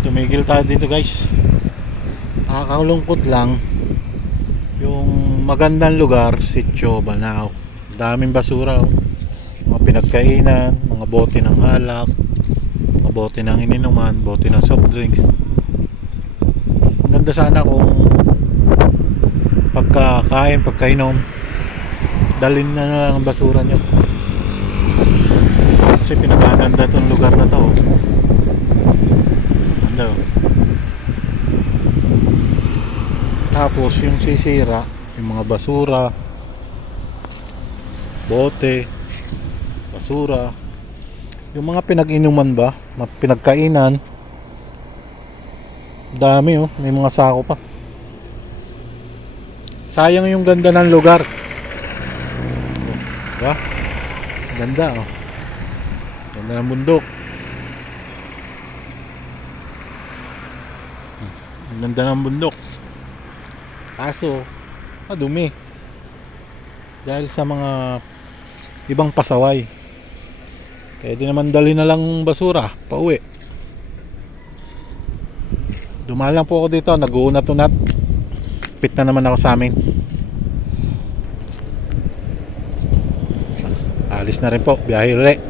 tumigil tayo dito guys. Nakakalungkot lang. Yung magandang lugar, Sitio Banao. Daming basura oh. Mga pinagkainan, mga bote ng alak, mga bote ng ininuman, bote ng soft drinks. Ang ganda sana kung pagkakain, pagkainom, dalhin na lang ang basura nyo. Kasi pinagaganda tong lugar na to oh. Ganda oh. Tapos yung sisira, yung mga basura, bote, basura, yung mga pinag-inuman ba, mga pinagkainan, dami oh, may mga sako pa. Sayang yung ganda ng lugar. Diba? Ganda oh. Ganda ng bundok. Ang ganda ng bundok. Kaso madumi dahil sa mga ibang pasaway. Kaya di naman dali na lang basura pauwi. Dumaan lang po ako dito, nag-uunat-unat. Pit na naman ako sa amin. Alis na rin po, biyahe ulit.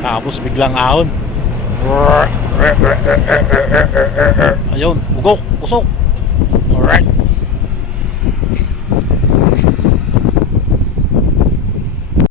Tapos biglang ahon. Ayun, ugok, usok. Alright.